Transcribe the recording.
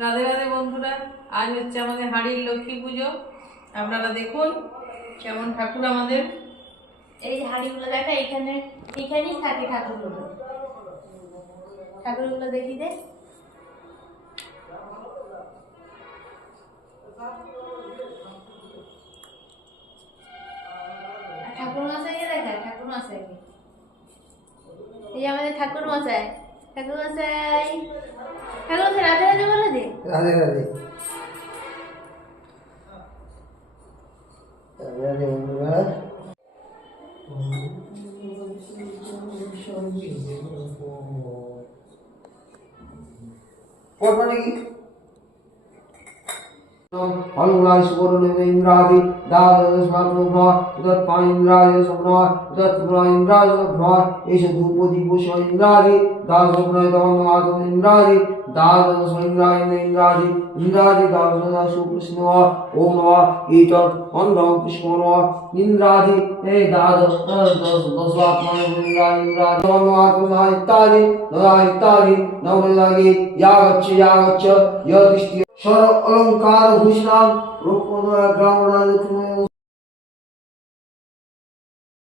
রাধে রাধে বন্ধুরা, আজ হচ্ছে আমাদের হাড়ির লক্ষ্মী পুজো। আপনারা দেখুন কেমন ঠাকুর আমাদের। এই হাড়িগুলো দেখা, এখানেই থাকে ঠাকুরগুলো। ঠাকুরগুলো দেখি দে। ঠাকুর মশাইকে দেখা, ঠাকুর মশাইকে। এই আমাদের ঠাকুর মশাই। ঠাকুর মশাই, ঠাকুর মশাই রাধে রাধে বলে দে। রাধে রাধে রাধে রাধে বন্ধুরা। পড়বা নাকি? अनुराय सुवर्ण इंद्रादि दादश मातृभ्रा उदत पान इंद्राय सपना उदत पुरा इंद्राय सपना एष धूप दीप इंद्रादि दास सपना दम आत्म इंद्रादि दादश इंद्राय इंद्रादि इंद्रादि दास सुकृष्ण ओम नमः एतत् अन्नम पुष्प नमः इंद्रादि हे दादश दस दशात्मा इंद्राय इंद्रादि दम आत्म इत्यादि इत्यादि नवलगे यागच्छ यदिष्टि सर्व अलंकार भूषणाम रूपोदय ग्रामणा